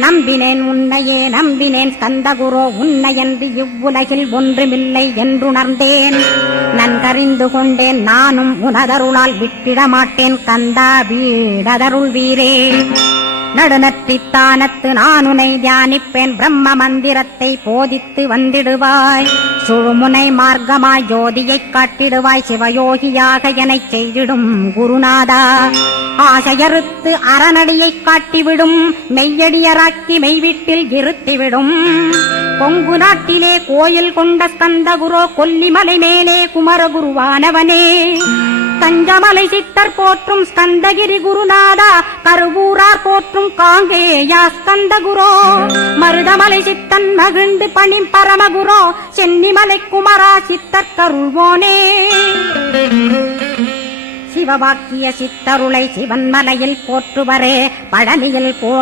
நம்பினேன் உன்னையே நம்பினேன் ஸ்கந்தகுரோ, உன்னையன்று இவ்வுலகில் ஒன்றுமில்லை என்றுணர்ந்தேன். நன்கறிந்து கொண்டேன் நானும் உனதருளால் விட்டிட மாட்டேன் கந்தா வீடதருள் வீரே. நடுநற்றித்தானத்து நானுனை தியானிப்பேன், பிரம்ம மந்திரத்தை போதித்து வந்திடுவாய். சுழுமுனை மார்க்கமாய் ஜோதியைக் காட்டிடுவாய், சிவயோகியாக எனச் செய்திடும் குருநாதா. ஆசையறுத்து அறநடியைக் காட்டிவிடும், மெய்யடியராக்கி மெய்வீட்டில் இருத்திவிடும். கொங்கு நாட்டிலே கோயில் கொண்ட ஸ்கந்தகுரோ, கொல்லிமலை மேலே குமரகுருவானவனே. கஞ்சமலை சித்தர் போற்றும் ஸ்கந்தகிரி குருநாதா, கருவூரார் போற்றும் காங்கேயா ஸ்கந்தகுரோ. மருதமலை சித்தன் மகிழ்ந்து பணிம் பரமகுரோ, சென்னிமலை குமரா சித்தர் கருள்வோனே. சிவவாக்கிய சித்தருளை சிவன்மலையில் போற்றுவரே, பழனியில்